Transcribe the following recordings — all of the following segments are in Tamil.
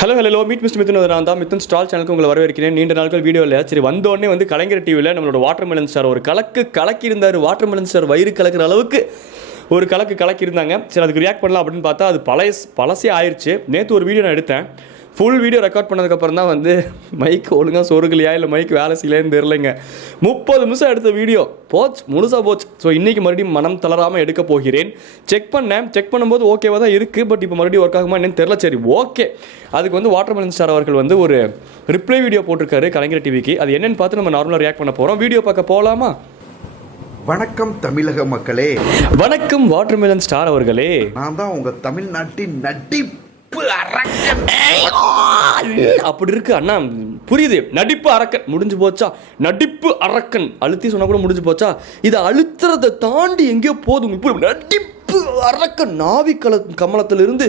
Hello meet mister Mithun. நான் தான் மிதுன் ஸ்டால் சேனலுக்கு உங்களை வரவேற்கிறேன். நீண்ட நாட்கள் வீடியோ இல்லை. சரி, வந்தோடனே வந்து கலைஞர் டிவியில் நம்மளோட வாட்டர்மெலன் ஸ்டார் ஒரு கலக்கியிருந்தார். வாட்டர்மெலன் ஸ்டார் வயிறு கலக்கிற அளவுக்கு ஒரு கலக்கியிருந்தாங்க. சரி, அதுக்கு ரியாக்ட் பண்ணலாம் அப்படின்னு பார்த்தா அது பழசே ஆயிடுச்சு. நேற்று ஒரு வீடியோ நான் எடுத்தேன். ஃபுல் வீடியோ ரெக்கார்ட் பண்ணதுக்கப்புறம் தான் வந்து மைக் ஒழுங்காக சொருகலையா இல்லை மைக் வேலை செய்யலேன்னு தெரிலங்க. 30 நிமிஷம் எடுத்த வீடியோ முழுசாக போச்சு. ஸோ இன்றைக்கி மறுபடியும் மனம் தளராமல் எடுக்க போகிறேன். செக் பண்ணும்போது ஓகேவாக தான் இருக்குது. பட் இப்போ மறுபடியும் ஒர்க் ஆகுமா என்னன்னு தெரில. சரி, ஓகே. அதுக்கு வந்து வாட்டர்மெலன் ஸ்டார் அவர்கள் வந்து ஒரு ரிப்ளை வீடியோ போட்டிருக்காரு கலைஞர் டிவிக்கு. அது என்னென்னு பார்த்து நம்ம நார்மலாக ரியாக்ட் பண்ண போகிறோம். வீடியோ பார்க்க போகலாமா? வணக்கம் தமிழக மக்களே. வணக்கம் வாட்டர்மெலன் ஸ்டார் அவர்களே. நான் தான் உங்கள் தமிழ்நாட்டின் நடிப்பு அப்படி இருக்கு அண்ணா, புரியுது. நடிப்பு அரக்கன் முடிஞ்சு போச்சா? நடிப்பு அரக்கன் அழுத்தி சொன்னா கூட முடிஞ்சு போச்சா? இதை அழுத்துறதை தாண்டி எங்கேயோ போதும். இப்போ நடிப்பு அரக்கன் நாவி கமலத்திலிருந்து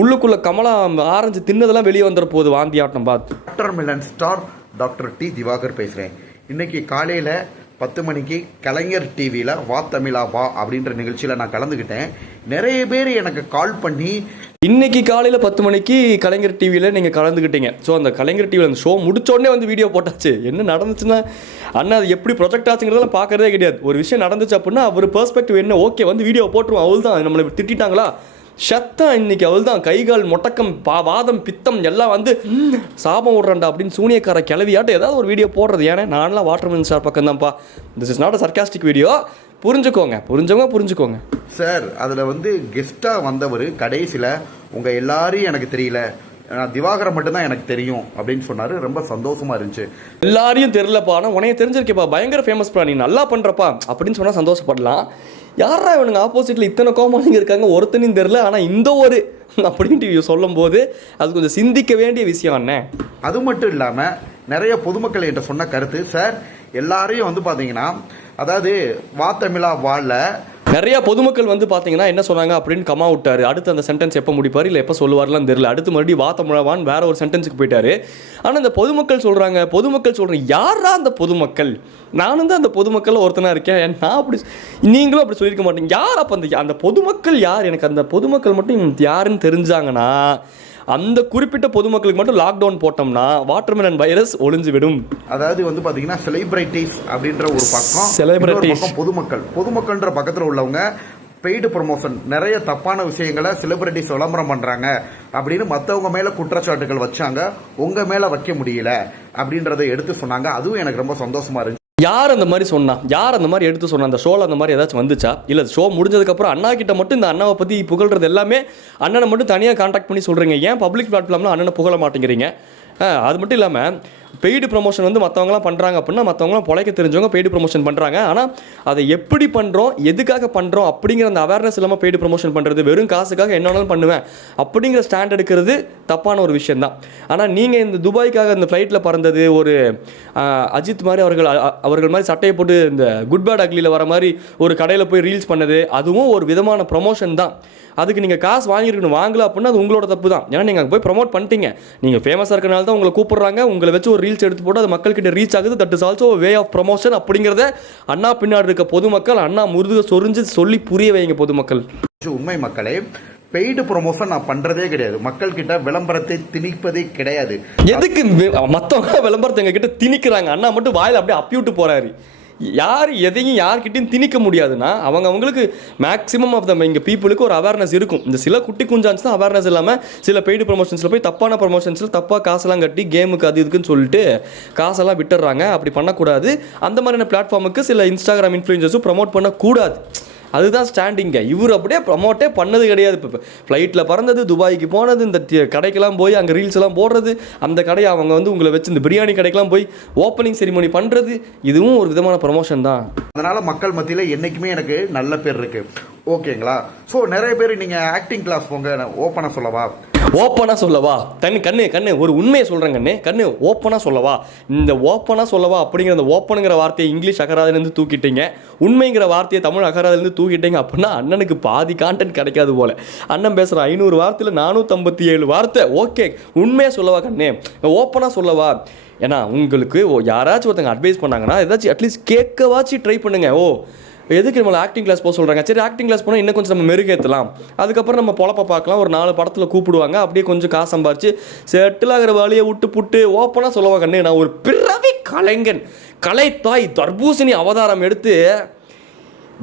உள்ளுக்குள்ள கமலா ஆரஞ்சு தின்னதெல்லாம் வெளியே வந்துட போகுது. வாந்தி ஆட்டம் பார்த்து. Watermelon star doctor D Diwakar பேசுகிறேன். இன்னைக்கு காலையில் 10 மணிக்கு கலைஞர் டிவியில் வா தமிழா வா அப்படின்ற நிகழ்ச்சியில் நான் கலந்துக்கிட்டேன். நிறைய பேர் எனக்கு கால் பண்ணி இன்னைக்கு காலையில் 10 மணிக்கு கலைஞர் டிவியில் நீங்கள் கலந்துக்கிட்டீங்க. ஸோ அந்த கலைஞர் டிவியில் அந்த ஷோ முடிச்சோடனே வந்து வீடியோ போட்டாச்சு. என்ன நடந்துச்சுன்னா அண்ணா அது எப்படி ப்ரொஜெக்ட் ஆச்சுங்கிறதெல்லாம் பார்க்கறதே கிடையாது. ஒரு விஷயம் நடந்துச்சு அப்படின்னா அவர் பெர்ஸ்பெக்டிவ் என்ன, ஓகே வந்து வீடியோ போட்டுருவோம். அவள் தான் நம்மளை திட்டாங்களா சத்தம் இன்னைக்கு அவள் தான் கைகால் மொட்டக்கம் வாதம் பித்தம் எல்லாம் வந்து சாபம் விட்றாண்டா அப்படின்னு சூனியக்கார கிளவியாட்ட ஏதாவது ஒரு வீடியோ போடுறது. ஏன்னா நான்லாம் வாட்டர்மெலன் ஸ்டார் பக்கம் தான்ப்பா. This is not a sarcastic video. புரிஞ்சுக்கோங்க சார். அதில் வந்து கெஸ்ட்டாக வந்தவர் கடைசியில் உங்கள் எல்லாரையும் எனக்கு தெரியல, நான் திவாகரை மட்டும்தான் எனக்கு தெரியும் அப்படின்னு சொன்னார். ரொம்ப சந்தோஷமா இருந்துச்சு. எல்லாரையும் தெரியலப்பா, ஆனால் உனைய தெரிஞ்சிருக்கேப்பா, பயங்கர ஃபேமஸ் பா, நீ நல்லா பண்ணுறப்பா அப்படின்னு சொன்னால் சந்தோஷப்படலாம். யாரா இவனுங்க ஆப்போசிட்டில் இத்தனை கோமாளிங்க இருக்காங்க, ஒருத்தனையும் தெரில, ஆனால் இந்த ஒரு அப்படின்ட்டு சொல்லும் போது அது கொஞ்சம் சிந்திக்க வேண்டிய விஷயம். என்ன அது மட்டும் இல்லாமல் நிறைய பொதுமக்கள் என்கிட்ட சொன்ன கருத்து, சார் எல்லாரையும் வந்து பார்த்தீங்கன்னா, அதாவது வா தமிழா வாழ நிறைய பொதுமக்கள் வந்து பார்த்தீங்கன்னா என்ன சொன்னாங்க அப்படின்னு கமா விட்டாரு. அடுத்து அந்த சென்டென்ஸ் எப்போ முடிப்பார் இல்லை எப்போ சொல்லுவார்லாம் தெரியல. அடுத்து மறுபடியும் வா தமிழாவான் வேற ஒரு சென்டென்ஸுக்கு போயிட்டாரு. ஆனால் இந்த பொதுமக்கள் சொல்கிறாங்க யாரா அந்த பொதுமக்கள்? நானும் தான் அந்த பொதுமக்கள் ஒருத்தனா இருக்கேன். நான் அப்படி நீங்களும் அப்படி சொல்லியிருக்க மாட்டீங்க. யார் அப்போ அந்த பொதுமக்கள் யார்? எனக்கு அந்த பொதுமக்கள் மட்டும் யாருன்னு தெரிஞ்சாங்கன்னா அந்த குறிப்பிட்ட பொதுமக்களுக்கு மட்டும் லாக்டவுன் போட்டோம்னா வாட்டர்மெலன் வைரஸ் ஒளிஞ்சு விடும். அதாவது வந்து பாத்தீங்கன்னா செலிபிரிட்டிஸ் அப்படின்ற ஒரு பக்கம், பொதுமக்கள்ன்ற பக்கத்தில் உள்ளவங்க பெய்டு ப்ரொமோஷன் நிறைய தப்பான விஷயங்களை செலிபிரிட்டிஸ் விளம்பரம் பண்றாங்க அப்படின்னு மற்றவங்க மேல குற்றச்சாட்டுகள் வச்சாங்க. உங்க மேல வைக்க முடியல அப்படின்றத எடுத்து சொன்னாங்க. அதுவும் எனக்கு ரொம்ப சந்தோஷமா இருந்துச்சு. யார் அந்த மாதிரி சொன்னா? யார் அந்த மாதிரி எடுத்து சொன்னா? அந்த ஷோவில் அந்த மாதிரி ஏதாச்சும் வந்துச்சா? இல்லை ஷோ முடிஞ்சதுக்கப்புறம் அண்ணா கிட்ட மட்டும் இந்த அண்ணாவை பற்றி புகழ்றது எல்லாமே அண்ணனை மட்டும் தனியாக கான்டாக்ட் பண்ணி சொல்கிறீங்க. ஏன் பப்ளிக் பிளாட்ஃபார்மில் அண்ணனை புகழ மாட்டேங்கிறீங்க? அது மட்டும் இல்லாமல் பெய்டு ப்ரொமோஷன் வந்து மற்றவங்களாம் பண்ணுறாங்க அப்படின்னா மற்றவங்களாம் பொழைக்க தெரிஞ்சவங்க பெய்டு ப்ரொமோஷன் பண்ணுறாங்க. ஆனால் அதை எப்படி பண்ணுறோம், எதுக்காக பண்ணுறோம் அப்படிங்கிற அந்த அவேர்னஸ் இல்லாமல் பெய்டு ப்ரொமோஷன் பண்ணுறது, வெறும் காசுக்காக என்ன வேணாலும் பண்ணுவேன் அப்படிங்கிற ஸ்டாண்ட் எடுக்கிறது தப்பான ஒரு விஷயந்தான். ஆனால் நீங்கள் இந்த துபாய்க்காக இந்த ஃப்ளைட்டில் பறந்தது, ஒரு அஜித் மாதிரி அவர்கள் மாதிரி சட்டையை போட்டு இந்த குட் பேட் அக்லியில் வர மாதிரி ஒரு கடையில் போய் ரீல்ஸ் பண்ணது, அதுவும் ஒரு விதமான ப்ரொமோஷன் தான். அதுக்கு நீங்கள் காசு வாங்கியிருக்கணும். வாங்கல அப்படின்னா அது உங்களோட தப்பு தான். ஏன்னா நீங்கள் அங்கே போய் ப்ரமோட் பண்ணிட்டீங்க. நீங்கள் ஃபேமஸாக இருக்கிறனால தான் உங்களை கூப்பிட்றாங்க. உங்களை வச்சு ஒரு ரீல்ஸ் எடுத்து போட்டு அது மக்கள்கிட்ட ரீச் ஆகுது. That is also way of promotion அப்படிங்கிறத அண்ணா பின்னாடி இருக்க பொதுமக்கள் அண்ணா முருக சொரிஞ்சு சொல்லி புரிய வைங்க பொதுமக்கள். உண்மை மக்களே, பெய்டு ப்ரொமோஷன் நான் பண்றதே கிடையாது. மக்கள் கிட்ட விளம்பரத்தை திணிப்பதே கிடையாது. எதுக்கு மற்றவங்க விளம்பரத்தை எங்க கிட்ட திணிக்கிறாங்க? அண்ணா மட்டும் வாயில் அப்படியே அப்பிவிட்டு போறாரு. யார் எதையும் யார்கிட்டையும் திணிக்க முடியாதுன்னா அவங்களுக்கு மேக்ஸிமம் ஆஃப் த இங்கே பீப்புளுக்கு ஒரு அவேர்னஸ் இருக்கும். இந்த சில குட்டி குஞ்சான்ஸ் தான் அவேர்னஸ் இல்லாமல் சில பெய்டு ப்ரொமோஷன்ஸில் போய் தப்பான ப்ரொமோஷன்ஸில் தப்பாக காசெல்லாம் கட்டி கேமுக்கு அது இதுக்குன்னு சொல்லிட்டு காசெல்லாம் விட்டுடுறாங்க. அப்படி பண்ணக்கூடாது. அந்த மாதிரியான பிளாட்ஃபார்முக்கு சில இன்ஸ்டாகிராம் இன்ஃப்ளூயன்சர்ஸும் ப்ரமோட் பண்ணக்கூடாது. அதுதான் ஸ்டாண்டிங்க. இவர் அப்படியே ப்ரமோட்டே பண்ணது கிடையாது. இப்போ ஃப்ளைட்டில் பறந்தது, துபாய்க்கு போனது, இந்த கடைக்கெல்லாம் போய் அங்கே ரீல்ஸ் எல்லாம் போடுறது, அந்த கடையை அவங்க வந்து உங்களை வச்சு இந்த பிரியாணி கடைக்கெல்லாம் போய் ஓப்பனிங் செரிமனி பண்ணுறது, இதுவும் ஒரு விதமான ப்ரமோஷன் தான். அதனால் மக்கள் மத்தியில் என்றைக்குமே எனக்கு நல்ல பேர் இருக்குது. ஓகேங்களா? ஸோ நிறைய பேர் நீங்கள் ஆக்டிங் கிளாஸ் போங்க, ஓப்பனாக சொல்லவா கண்ணு ஒரு உண்மையை சொல்கிறேன் கண்ணு ஓப்பனாக சொல்லவா. இந்த ஓப்பனாக சொல்லவா அப்படிங்கிற அந்த ஓப்பனுங்கிற வார்த்தையை இங்கிலீஷ் அகராதிலேருந்து தூக்கிட்டீங்க, உண்மைங்கிற வார்த்தையை தமிழ் அகராதிலேருந்து தூக்கிட்டீங்க அப்படின்னா அண்ணனுக்கு பாதி கான்டென்ட் கிடைக்காது போல. அண்ணன் பேசுகிற 500 வார்த்தையில் 457 வார்த்தை ஓகே. உண்மையாக சொல்லவா கண்ணு, ஓப்பனாக சொல்லவா. ஏன்னா உங்களுக்கு யாராச்சும் ஒருத்தங்க அட்வைஸ் பண்ணாங்கன்னா ஏதாச்சும் அட்லீஸ்ட் கேட்கவாச்சும் ட்ரை பண்ணுங்க. எதுக்கு நம்மளை ஆக்டிங் கிளாஸ் போக சொல்கிறாங்க, சரி ஆக்டிங் கிளாஸ் போனால் இன்னும் கொஞ்சம் நம்ம மெருகேற்றலாம், அதுக்கப்புறம் நம்ம பொழப்ப பார்க்கலாம், ஒரு 4 படத்தில் கூப்பிடுவாங்க, அப்படியே கொஞ்சம் காசு சம்பாரிச்சு செட்டில் ஆகிற வழியை விட்டு புட்டு ஓப்பனாக சொல்லுவாங்க. கண்ணு நான் ஒரு பிறவி கலைஞன், கலைத்தாய் தர்பூசணி அவதாரம் எடுத்து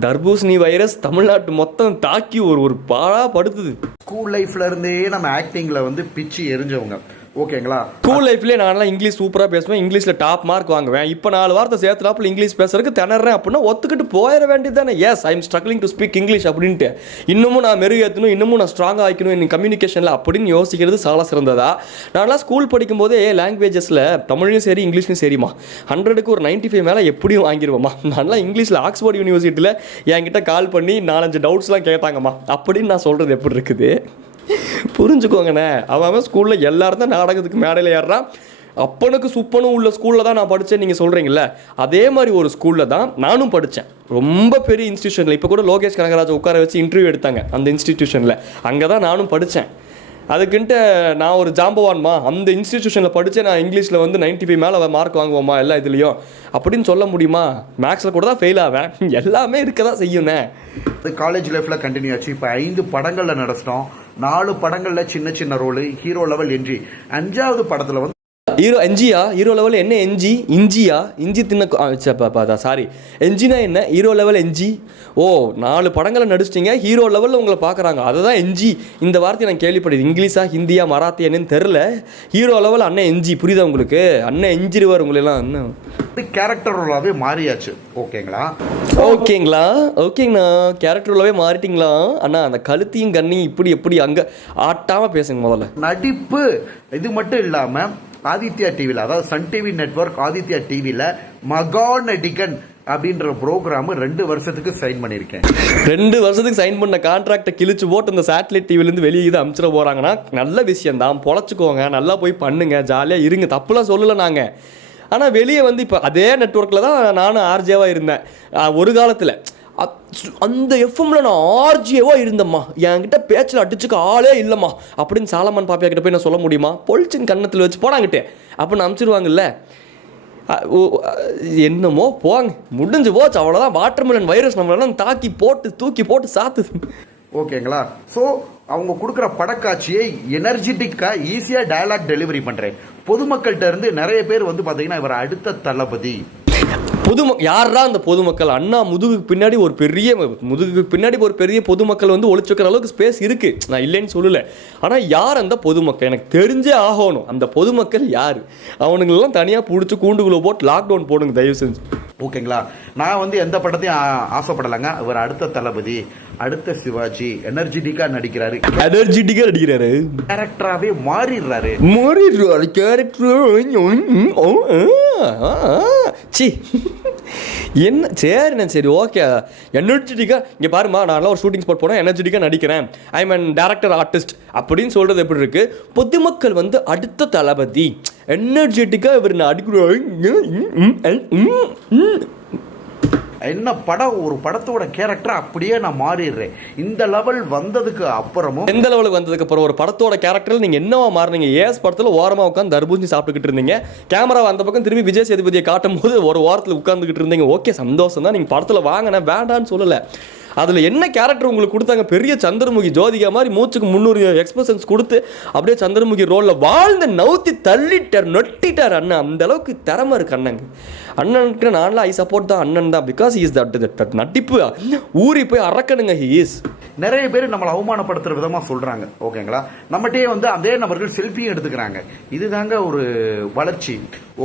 தர்பூசணி வைரஸ் தமிழ்நாட்டு மொத்தம் தாக்கி ஒரு பாழா படுத்துது. ஸ்கூல் லைஃப்ல இருந்தே நம்ம ஆக்டிங்ல வந்து பிச்சு எரிஞ்சவங்க, ஓகேங்களா. ஸ்கூல் லைஃப்லேயே நான்லாம் இங்கிலீஷ் சூப்பராக பேசுவேன், இங்கிலீஷில் டாப் மார்க் வாங்குவேன். இப்போ 4 வார்த்தை சேர்த்துனாப்புல இங்கிலீஷ் பேசுறதுக்கு திணறேன் அப்படின்னா ஒத்துக்கிட்டு போயிட வேண்டியது தானே. Yes I am struggling to speak English அப்படின்ட்டு இன்னமும் நான் மெருகேற்றணும், இன்னமும் நான் ஸ்ட்ராங்காக ஆகிக்கணும் என் கம்யூனிகேஷனில் அப்படின்னு யோசிக்கிறது சால சிறந்ததா. நான்லாம் ஸ்கூல் படிக்கும் போதே லாங்குவேஜஸில் தமிழ்லையும் சரி இங்கிலீஷ்லையும் சரிம்மா 100க்கு ஒரு 95 மேலே எப்படியும் வாங்கிடுவோம்மா. நான்லாம் இங்கிலீஷில் ஆக்ஸ்போர்ட் யூனிவர்சிட்டியில் என்கிட்ட கால் பண்ணி 4-5 டவுட்ஸ்லாம் கேட்டாங்கம்மா. அப்படின்னு நான் சொல்கிறது எப்படி இருக்குது புரிஞ்சுக்கோங்கண்ணே. அவன் ஸ்கூலில் எல்லாரும் தான் நாடகத்துக்கு மேடையில் ஏறுறான். அப்பனுக்கு சுப்பனும் உள்ள ஸ்கூலில் தான் நான் படித்தேன் நீங்கள் சொல்கிறீங்களே, அதே மாதிரி ஒரு ஸ்கூலில் தான் நானும் படித்தேன். ரொம்ப பெரிய இன்ஸ்டியூஷனில் இப்போ கூட லோகேஷ் கனகராஜ் உட்கார வச்சு இன்டர்வியூ எடுத்தாங்க அந்த இன்ஸ்டிடியூஷனில். அங்கே தான் நானும் படித்தேன். அதுக்குன்ட்டு நான் ஒரு ஜாம்பவான்மா அந்த இன்ஸ்டிடியூஷனில் படித்து நான் இங்கிலீஷில் வந்து 95 மேலே மார்க் வாங்குவோமா எல்லா இதுலேயும் அப்படின்னு சொல்ல முடியுமா? மேக்ஸில் கூட தான் ஃபெயில் ஆவேன், எல்லாமே இருக்க தான் செய்யுண்ணே. காலேஜ் லைஃப்பில் கண்டினியூ ஆச்சு. இப்போ 5 படங்களில் நடிச்சிட்டோம், 4 படங்களில் சின்ன சின்ன ரோலு, ஹீரோ லெவல் என்ட்ரி. 5வது படத்தில் வந்து ஹீரோ என்ஜியா? ஹீரோ லெவல் என்ன என்ஜி? இஞ்சியா? இஞ்சி தின்ன சாரி என்ஜினா என்ன? Hero level NG. ஓ 4 படங்களை நடிச்சிட்டிங்க, ஹீரோ லெவலில் உங்களை பார்க்குறாங்க, அதுதான் என்ஜி. இந்த வார்த்தையை நான் கேள்விப்படுது, இங்கிலீஷா ஹிந்தியா மராத்தி என்னன்னு தெரில. ஹீரோ லெவல் அண்ணன் என்ஜி, புரியுதா உங்களுக்கு? அண்ணன் எஞ்சிருவார் உங்களெல்லாம். அண்ணன் கேரக்டர் ரோலாகவே மாறியாச்சு, ஓகேங்களா. ஓகேங்கண்ணா கேரக்டர் ரோலாகவே மாறிட்டீங்களா அண்ணா? அந்த கழுத்தையும் கண்ணையும் இப்படி எப்படி அங்கே ஆட்டாமல் பேசுங்க முதல்ல. நடிப்பு இது மட்டும் இல்லாமல் ஆதித்யா டிவியில், அதாவது சன் டிவி நெட்வொர்க் ஆதித்யா டிவியில் மகாநடிகன் அப்படின்ற ப்ரோக்ராம் 2 வருஷத்துக்கு சைன் பண்ணியிருக்கேன். 2 வருஷத்துக்கு சைன் பண்ண கான்ட்ராக்டை கிழிச்சு போட்டு இந்த சேட்டலைட் டிவிலேருந்து வெளியே இது அனுப்பிச்சிட போகிறாங்கன்னா நல்ல விஷயம் தான், பொழைச்சிக்கோங்க, நல்லா போய் பண்ணுங்க, ஜாலியாக இருங்க, தப்புலாம் சொல்லலை நாங்கள். ஆனால் வெளியே வந்து இப்போ அதே நெட்வொர்க்கில் தான் நானும் ஆர்ஜேவாக இருந்தேன் ஒரு காலத்தில். அந்த எஃப்எம்ல நான் ஆர்ஜியவாக இருந்தம்மா, என்கிட்ட பேச்சில் அடிச்சுக்க ஆளே இல்லைம்மா அப்படின்னு சாலமான் பாப்பியா கிட்ட போய் நான் சொல்ல முடியுமா? பொலிச்சின் கன்னத்தில் வச்சு போனாங்கிட்டே அப்படின்னு அனுப்பிச்சிடுவாங்கல்ல. என்னமோ போங்க, முடிஞ்சு போச்சு, அவ்வளோதான். வாட்டர்மெலன் வைரஸ் நம்மளெல்லாம் தூக்கி போட்டு சாத்துது, ஓகேங்களா. ஸோ அவங்க கொடுக்குற படக்காட்சியை எனர்ஜெட்டிக்காக ஈஸியாக டயலாக் டெலிவரி பண்ணுறேன். பொதுமக்கள்கிட்ட இருந்து நிறைய பேர் வந்து பார்த்தீங்கன்னா இவர் அடுத்த தளபதி. யாரா அந்த பொதுமக்கள்? அண்ணா முதுகுக்கு பின்னாடி ஒரு பெரிய பொதுமக்கள் வந்து ஒளிச்சு வைக்கிற அளவுக்கு ஸ்பேஸ் இருக்கு, நான் இல்லைன்னு சொல்லல. ஆனால் யார் அந்த பொதுமக்கள்? எனக்கு தெரிஞ்சே ஆகணும். அந்த பொதுமக்கள் யார்? அவனுங்களெல்லாம் தனியாக பிடிச்சி கூண்டுக்குள்ள போட்டு லாக்டவுன் போடுங்க தயவு செஞ்சு, ஓகேங்களா. நான் வந்து எந்த படத்தையும் ஆசைப்படலைங்க. அவர் அடுத்த தளபதி, அடுத்த சிவாஜி, எனர்ஜெட்டிக்காக நடிக்கிறாரு, கேரக்டராகவே மாறிடுறாரு. என்ன சரி ஓகே எனர்ஜெட்டிக்காக இங்கே பாருமா, நான் ஒரு ஷூட்டிங் ஸ்பாட் போனேன், எனர்ஜெட்டிக்காக நடிக்கிறேன், ஐ மீன் டேரக்டர் ஆர்டிஸ்ட் அப்படின்னு சொல்கிறது எப்படி இருக்கு? பொதுமக்கள் வந்து அடுத்த தளபதி எனர்ஜெட்டிக்காக இவர் என்ன படம், ஒரு படத்தோட கேரக்டர் அப்படியே நான் மாறிடுறேன். இந்த லெவல் வந்ததுக்கு அப்புறமும், எந்த லெவலுக்கு வந்ததுக்கு அப்புறம் ஒரு படத்தோட கேரக்டர் நீங்க என்னவா மாறினீங்க? ஏஸ் படத்துல ஓரமா உட்காந்து தர்பூசணி சாப்பிட்டுக்கிட்டு இருந்தீங்க, கேமரா அந்த பக்கம் திரும்பி விஜய் சேதுபதியை காட்டும் போது ஒரு வாரத்தில் உட்கார்ந்துக்கிட்டு இருந்தீங்க. ஓகே சந்தோஷம் தான், நீங்க படத்துல வாங்கினேன் வேண்டான்னு சொல்லல. அதில் என்ன கேரக்டர் உங்களுக்கு கொடுத்தாங்க? பெரிய சந்திரமுகி ஜோதிகா மாதிரி மூச்சுக்கு 300 எக்ஸ்பிரஷன்ஸ் கொடுத்து அப்படியே சந்திரமுகி ரோலில் வாழ்ந்து நவுத்தி நொட்டிட்டார் அண்ணன். அந்த அளவுக்கு திறமை இருக்கு அண்ணன். அண்ணனுக்கு நான்லாம் ஐ சப்போர்ட் தான், அண்ணன் தான். பிகாஸ் இஸ் தட் நட்டிப்பு ஊறி போய் அறக்கணுங்க. He is. நிறைய பேர் நம்மளை அவமானப்படுத்துற விதமாக சொல்றாங்க, ஓகேங்களா. நம்மகிட்டே வந்து அதே நபர்கள் செல்ஃபியும் எடுத்துக்கிறாங்க. இதுதாங்க ஒரு வளர்ச்சி,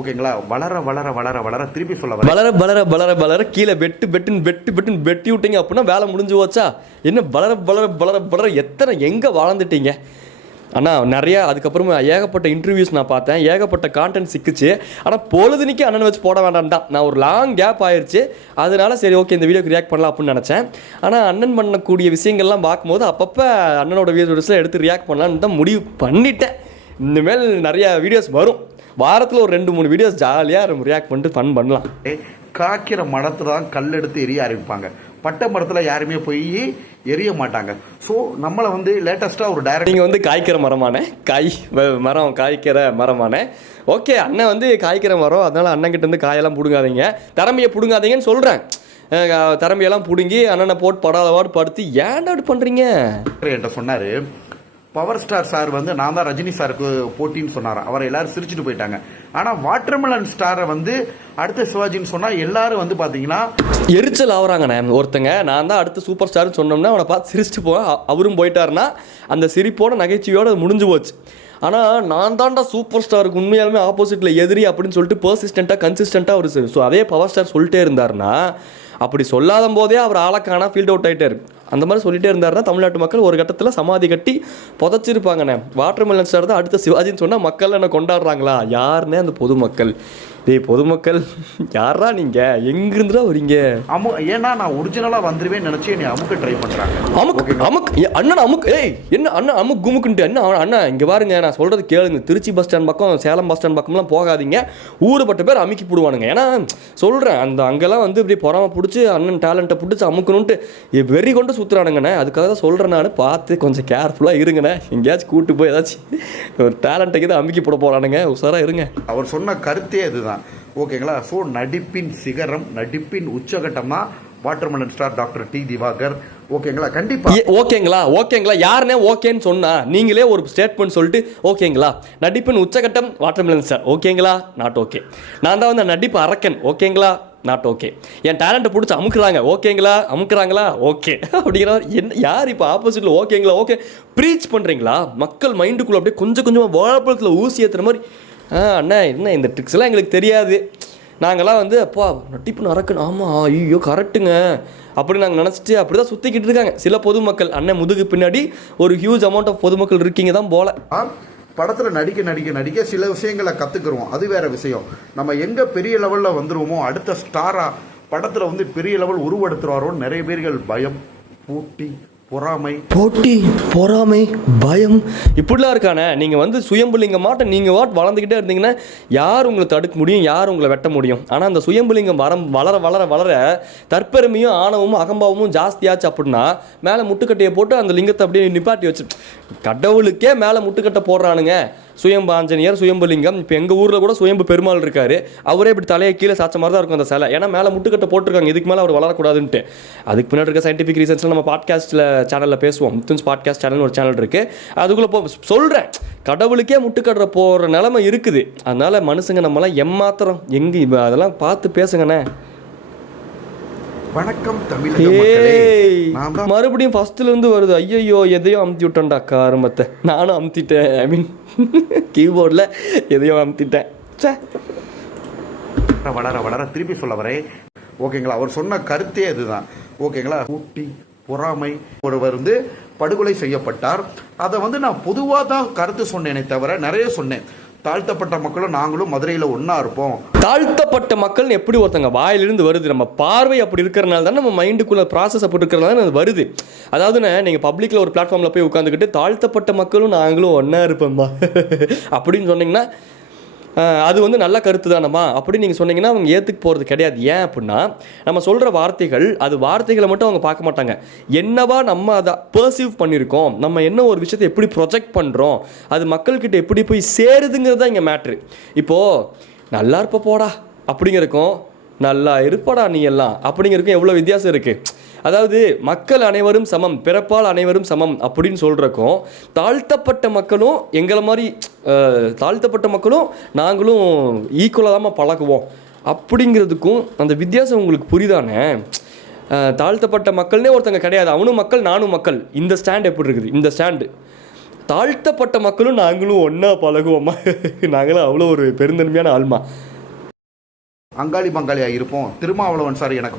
ஓகேங்களா. வளர வளர வளர வளர திருப்பி சொல்ல வளர வளர வளர வளர கீழே வெட்டு விட்டீங்க அப்படின்னா வேலை முடிஞ்சு போச்சா? என்ன வளர வளர வளர வளர எத்தனை எங்கே வாழ்ந்துட்டீங்க அண்ணா? நிறையா அதுக்கப்புறமா ஏகப்பட்ட இன்டர்வியூஸ் நான் பார்த்தேன், ஏகப்பட்ட கான்டென்ட் சிக்கிச்சு. ஆனால் பொழுதுனிக்கு அண்ணன் வச்சு போட வேண்டாம் தான், நான் ஒரு லாங் கேப் ஆயிடுச்சு. அதனால சரி ஓகே இந்த வீடியோக்கு ரியாக்ட் பண்ணலாம் அப்படின்னு நினச்சேன். ஆனால் அண்ணன் பண்ணக்கூடிய விஷயங்கள்லாம் பார்க்கும்போது அப்பப்போ அண்ணனோட வீடியோஸ்லாம் எடுத்து ரியாக்ட் பண்ணலான்னு தான் முடிவு பண்ணிட்டேன். இனிமேல் நிறையா வீடியோஸ் வரும், வாரத்தில் ஒரு 2-3 வீடியோஸ் ஜாலியாக ரியாக்ட் பண்ணிட்டு ஃபன் பண்ணலாம். காய்க்கிற மரத்தை தான் கல் எடுத்து எரிய ஆரம்பிப்பாங்க, பட்டை மரத்தில் யாருமே போய் எரிய மாட்டாங்க. ஸோ நம்மளை வந்து லேட்டஸ்ட்டாக ஒரு டைரக்ட், நீங்கள் வந்து காய்க்கிற மரமான ஓகே அண்ணன் வந்து காய்க்கிற மரம், அதனால் அண்ணன்கிட்ட இருந்து காயெல்லாம் பிடுங்காதீங்க, திறமையை பிடுங்காதீங்கன்னு சொல்கிறேன். திறமையெல்லாம் பிடுங்கி அண்ணனை போட்டு படாதவாடு படுத்தி ஏன்டா அப்படி பண்ணுறீங்க? என்கிட்ட சொன்னார், பவர் ஸ்டார் சார் வந்து நான் தான் ரஜினி சாருக்கு போட்டின்னு சொன்னார். அவரை எல்லாரும் சிரிச்சுட்டு போயிட்டாங்க. ஆனால் வாட்டர்மெலன் ஸ்டாரை வந்து அடுத்த சிவாஜின்னு சொன்னால் எல்லாரும் வந்து பார்த்தீங்கன்னா எரிச்சல் ஆகுறாங்கண்ணே. ஒருத்தங்க நான் தான் அடுத்த சூப்பர் ஸ்டார்னு சொன்னோம்னா அவனை பார்த்து சிரிச்சுட்டு போவேன். அவரும் போயிட்டாருன்னா அந்த சிரிப்போட நகைச்சுவையோடு முடிஞ்சு போச்சு. ஆனால் நான் தான்டா சூப்பர் ஸ்டாருக்கு உண்மையாலுமே ஆப்போசிட்டில் எதிரி அப்படின்னு சொல்லிட்டு பர்சிஸ்டண்ட்டாக கன்சிஸ்டண்ட்டாக அவர் அதே பவர் ஸ்டார் சொல்லிட்டே இருந்தாருன்னா, அப்படி சொல்லாத போதே அவர் ஆளக்கானா ஃபீல்ட் அவுட் ஆகிட்டார். அந்த மாதிரி சொல்லிட்டே இருந்தாருன்னா தமிழ்நாட்டு மக்கள் ஒரு கட்டத்தில் சமாதி கட்டி புதைச்சிருப்பாங்கண்ணே. வாட்டர்மெலன் ஸ்டார் தான் அடுத்த சிவாஜின்னு சொன்னால் மக்கள் என்ன கொண்டாடுறாங்களா? யாருன்னே அந்த பொதுமக்கள். பொதுமக்கள் யாரா நீங்கள் எங்கிருந்துடா வரீங்க? ஏன்னா நான் ஒரிஜினலாக வந்துருவேன்னு நினச்சி என்னை அமுக்க ட்ரை பண்ணுறாங்க. அண்ணன் அமுக்கு என்ன அண்ணன் அமுக்கு குமுக்குன்ட்டு என்ன அண்ணா இங்கே பாருங்க, நான் சொல்கிறது கேளுங்க. திருச்சி பஸ் ஸ்டாண்ட் பக்கம் சேலம் பஸ் ஸ்டாண்ட் பக்கம்லாம் போகாதீங்க. ஊருப்பட்ட பேர் அமுக்கி போடுவானுங்க. ஏன்னா சொல்கிறேன், அங்கெல்லாம் வந்து இப்படி பொறாம பிடிச்சி அண்ணன் டேலண்ட்டை பிடிச்சி அமுக்கணுன்ட்டு வெறி கொண்டு சுற்றுறானுங்கண்ணே. அதுக்காக தான் சொல்கிறேன், நான் பார்த்து கொஞ்சம் கேர்ஃபுல்லாக இருங்கண்ணே. எங்கேயாச்சும் கூப்பிட்டு போய் ஏதாச்சும் ஒரு டேலண்ட்டுக்கு தான் அமுக்கி போட போகிறானுங்க. உஷாராக இருங்க. அவர் சொன்ன கருத்தே அதுதான். ஓகேங்களா? ஸோ நடிப்பின் சிகரம், நடிப்பின் உச்சகட்டமா watermelon star doctor D Diwakar. ஓகேங்களா? கண்டிப்பா ஓகேங்களா யாருனே ஓகேன்னு சொன்னா நீங்களே ஒரு ஸ்டேட்மெண்ட் சொல்லிட்டு ஓகேங்களா நடிப்பின் உச்சகட்டம் வாட்டர்மெலன் ஸ்டார் ஓகேங்களா? Not okay. நான் தான் வந்து நடிப்பு அரக்கன் ஓகேங்களா? Not okay. என் டேலண்ட்டை பிடிச்சி அமுக்குறாங்க ஓகேங்களா? அமுக்குறாங்களா? ஓகே. அப்படிங்கிற என்ன யார் இப்போ ஆப்போசிட்டில் ஓகேங்களா ஓகே ப்ரீச் பண்ணுறீங்களா? மக்கள் மைண்டுக்குள்ளே அப்படியே கொஞ்சம் கொஞ்சமாக வாழைப்பழத்தில் ஊசி ஏற்றுற மாதிரி. அண்ணா என்ன இந்த ட்ரிக்ஸ்லாம் எங்களுக்கு தெரியாது. நாங்கள்லாம் வந்து அப்பா நட்டிப்பு நடக்கணும். ஆமாம், ஐயோ கரெக்டுங்க அப்படி நாங்கள் நினச்சிட்டு அப்படி தான் சுற்றிக்கிட்டு இருக்காங்க சில பொதுமக்கள். அண்ணன் முதுகு பின்னாடி ஒரு ஹியூஜ் அமௌண்ட் ஆஃப் பொதுமக்கள் இருக்கீங்க தான் போல. படத்தில் நடிக்க சில விஷயங்களை கற்றுக்குருவோம், அது வேற விஷயம். நம்ம எங்கே பெரிய லெவலில் வந்துருவோமோ, அடுத்த ஸ்டாராக படத்தில் வந்து பெரிய லெவல் உருவெடுத்துருவாரோன்னு நிறைய பேர்கள் பயம், போட்டி பொறாமை பயம் இப்படிலாம் இருக்கானே. நீங்கள் வந்து சுயம்புலிங்க மாட்ட நீங்கள் வளர்ந்துக்கிட்டே இருந்தீங்கன்னா யார் உங்களை தடுக்க முடியும்? யார் உங்களை வெட்ட முடியும்? ஆனால் அந்த சுயம்புலிங்கம் வளர வளர வளர தற்பெருமையும் ஆணவமும் அகம்பாவமும் ஜாஸ்தியாச்சு. அப்படின்னா மேலே முட்டுக்கட்டையை போட்டு அந்த லிங்கத்தை அப்படியே நிப்பாட்டி வச்சு கடவுளுக்கே மேலே முட்டுக்கட்டை போடுறானுங்க. சுயம்பு ஆஞ்சநேயர், சுயம்புலிங்கம். இப்போ எங்கள் ஊரில் கூட சுயம்பு பெருமாள் இருக்காரு. அவரே இப்படி தலையை கீழே சாச்ச மாதிரி தான் இருக்கும் அந்த சிலை. ஏன்னா மேலே முட்டுக்கட்டை போட்டிருக்காங்க, இதுக்கு மேலே அவர் வளரக்கூடாதுன்ட்டு. அதுக்கு பின்னாடி இருக்க சயின்டிஃபிக் ரீசன்ஸில் நம்ம பாட்காஸ்ட்டில் சேனலில் பேசுவோம். முத்துன்ஸ் பாட்காஸ்ட் சேனல் ஒரு சேனல் இருக்குது. அதுக்குள்ளே சொல்கிறேன், கடவுளுக்கே முட்டுக்கட்டுற போகிற நிலைமை இருக்குது. அதனால் மனுஷங்க நம்மளாம் எம்மாத்திரம் எங்கே அதெல்லாம் பார்த்து பேசுங்கண்ணே. வணக்கம் தமிழ். மறுபடியும் ஃபர்ஸ்ட்ல இருந்து வருது. ஐயோ எதையோ அமுத்தி விட்டேன்டா ஆரம்பத்தை. நானும் அமுத்திட்டேன். ஐ மீன் கீபோர்டில் எதையோ அமுத்திட்டேன். வளர வளர திருப்பி சொல்ல வரேன். ஓகேங்களா? அவர் சொன்ன கருத்தே அதுதான். ஓகேங்களா? போட்டி பொறாமை. ஒருவர் வந்து படுகொலை செய்யப்பட்டார். அதை வந்து நான் பொதுவாக தான் கருத்து சொன்னேனே தவிர நிறைய சொன்னேன். தாழ்த்தப்பட்ட மக்களும் நாங்களும் மதுரையில் ஒன்றா இருப்போம். தாழ்த்தப்பட்ட மக்கள் எப்படி ஒருத்தங்க வாயிலிருந்து வருது? நம்ம பார்வை அப்படி இருக்கிறனால தான் நம்ம மைண்டுக்குள்ளே ப்ராசஸ் அப்படி இருக்கிறனால அது வருது. அதாவதுண்ணே, நீங்கள் பப்ளிக்கில் ஒரு பிளாட்ஃபார்மில் போய் உட்காந்துக்கிட்டு தாழ்த்தப்பட்ட மக்களும் நாங்களும் ஒன்றா இருப்போம்மா அப்படின்னு சொன்னீங்கன்னா அது வந்து நல்ல கருத்து தானம்மா அப்படின்னு நீங்கள் சொன்னீங்கன்னா அவங்க ஏற்றுக்கு போகிறது கிடையாது. ஏன் அப்படின்னா நம்ம சொல்கிற வார்த்தைகள் அது வார்த்தைகளை மட்டும் அவங்க பார்க்க மாட்டாங்க. என்னவா நம்ம அதை பர்சீவ் பண்ணியிருக்கோம், நம்ம என்ன ஒரு விஷயத்தை எப்படி ப்ரொஜெக்ட் பண்ணுறோம், அது மக்கள்கிட்ட எப்படி போய் சேருதுங்கிறது தான் இங்கே மேட்ரு. இப்போது நல்லா இருப்ப போடா அப்படிங்கிறக்கும் நல்லா இருப்படா நீ எல்லாம் அப்படிங்கிறக்கும் எவ்வளோ வித்தியாசம் இருக்குது. அதாவது மக்கள் அனைவரும் சமம், பிறப்பால் அனைவரும் சமம் அப்படின்னு சொல்கிறக்கும் தாழ்த்தப்பட்ட மக்களும் எங்களை மாதிரி தாழ்த்தப்பட்ட மக்களும் நாங்களும் ஈக்குவலாக தான் பழகுவோம் அப்படிங்கிறதுக்கும் அந்த வித்தியாசம் உங்களுக்கு புரியுதானே? தாழ்த்தப்பட்ட மக்கள்னே ஒருத்தங்க கிடையாது, அவனும் மக்கள் நானும் மக்கள். இந்த ஸ்டாண்ட் எப்படி இருக்குது? இந்த ஸ்டாண்டு தாழ்த்தப்பட்ட மக்களும் நாங்களும் ஒன்றா பழகுவோம்மா. நாங்களும் அவ்வளோ ஒரு பெருந்தன்மையான ஆள்மா. அங்காளி பங்காளியாக இருப்போம். திருமாவளவன் சார் எனக்கு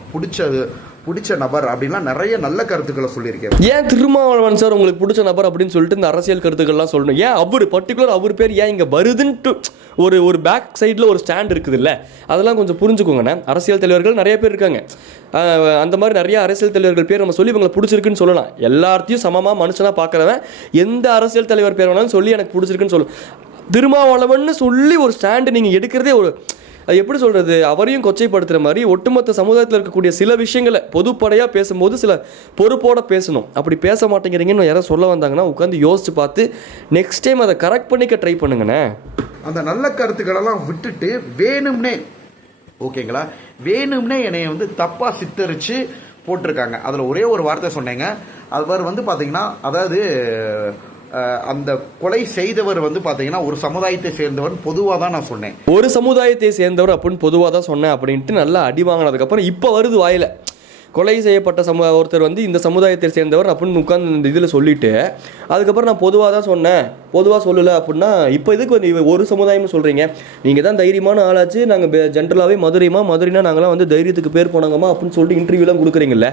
பிடிச்ச நபர் அப்படின்லாம் நிறைய நல்ல கருத்துக்களை சொல்லியிருக்கேன். ஏன் திருமாவளவன் சார் உங்களுக்கு பிடிச்ச நபர் அப்படின்னு சொல்லிட்டு இந்த அரசியல் கருத்துக்கள்லாம் சொல்லணும்? ஏன் அவர் பர்டிகுலர் அவர் பேர் ஏன் இங்கே வருதுன்ட்டு ஒரு பேக் சைடில் ஒரு ஸ்டாண்ட் இருக்குது இல்லை, அதெல்லாம் கொஞ்சம் புரிஞ்சுக்கோங்கண்ணே. அரசியல் தலைவர்கள் நிறைய பேர் இருக்காங்க. அந்த மாதிரி நிறைய அரசியல் தலைவர்கள் பேர் நம்ம சொல்லி இவங்களை பிடிச்சிருக்குன்னு சொல்லலாம். எல்லாத்தையும் சமமாக மனுஷனாக பார்க்குறவன் எந்த அரசியல் தலைவர் பேர் வேணாலும் சொல்லி எனக்கு பிடிச்சிருக்குன்னு சொல்லலாம். திருமாவளவன் சொல்லி ஒரு ஸ்டாண்டு நீங்கள் எடுக்கிறதே ஒரு அது எப்படி சொல்கிறது, அவரையும் கொச்சைப்படுத்துகிற மாதிரி ஒட்டுமொத்த சமுதாயத்தில் இருக்கக்கூடிய சில விஷயங்களை பொதுப்படையாக பேசும்போது சில பொறுப்போடு பேசணும். அப்படி பேச மாட்டேங்கிறீங்கன்னு யாராவது சொல்ல வந்தாங்கன்னா உட்காந்து யோசிச்சு பார்த்து நெக்ஸ்ட் டைம் அதை கரெக்ட் பண்ணிக்க ட்ரை பண்ணுங்கண்ணே. அந்த நல்ல கருத்துக்களெல்லாம் விட்டுட்டு வேணும்னே ஓகேங்களா? வேணும்னே என்னைய வந்து தப்பா சித்தரிச்சு போட்டிருக்காங்க. அதுல ஒரே ஒரு வார்த்தை சொன்னேங்க. அவர் வந்து பாத்தீங்கன்னா, அதாவது அந்த கொலை செய்தவர் வந்து பாத்தீங்கன்னா ஒரு சமுதாயத்தை சேர்ந்தவர் பொதுவாக தான் நான் சொன்னேன். ஒரு சமுதாயத்தை சேர்ந்தவர் அப்படின்னு பொதுவாக தான் சொன்னேன் அப்படின்ட்டு நல்லா அடி வாங்கினதுக்கப்புறம் இப்போ வருது வாயில கொலை செய்யப்பட்ட ஒருத்தர் வந்து இந்த சமுதாயத்தை சேர்ந்தவர் அப்படின்னு உட்காந்து இந்த இதில் சொல்லிட்டு அதுக்கப்புறம் நான் பொதுவாக தான் சொன்னேன், பொதுவாக சொல்லலை அப்படின்னா இப்போ இதுக்கு வந்து ஒரு சமுதாயம்னு சொல்கிறீங்க. நீங்கள் தான் தைரியமான ஆளாச்சு, நாங்கள் ஜென்ரலாகவே மதுரைனா நாங்களாம் வந்து தைரியத்துக்கு பேர் போனாங்கம்மா அப்படின்னு சொல்லிட்டு இன்டர்வியூலாம் கொடுக்குறீங்கல்ல.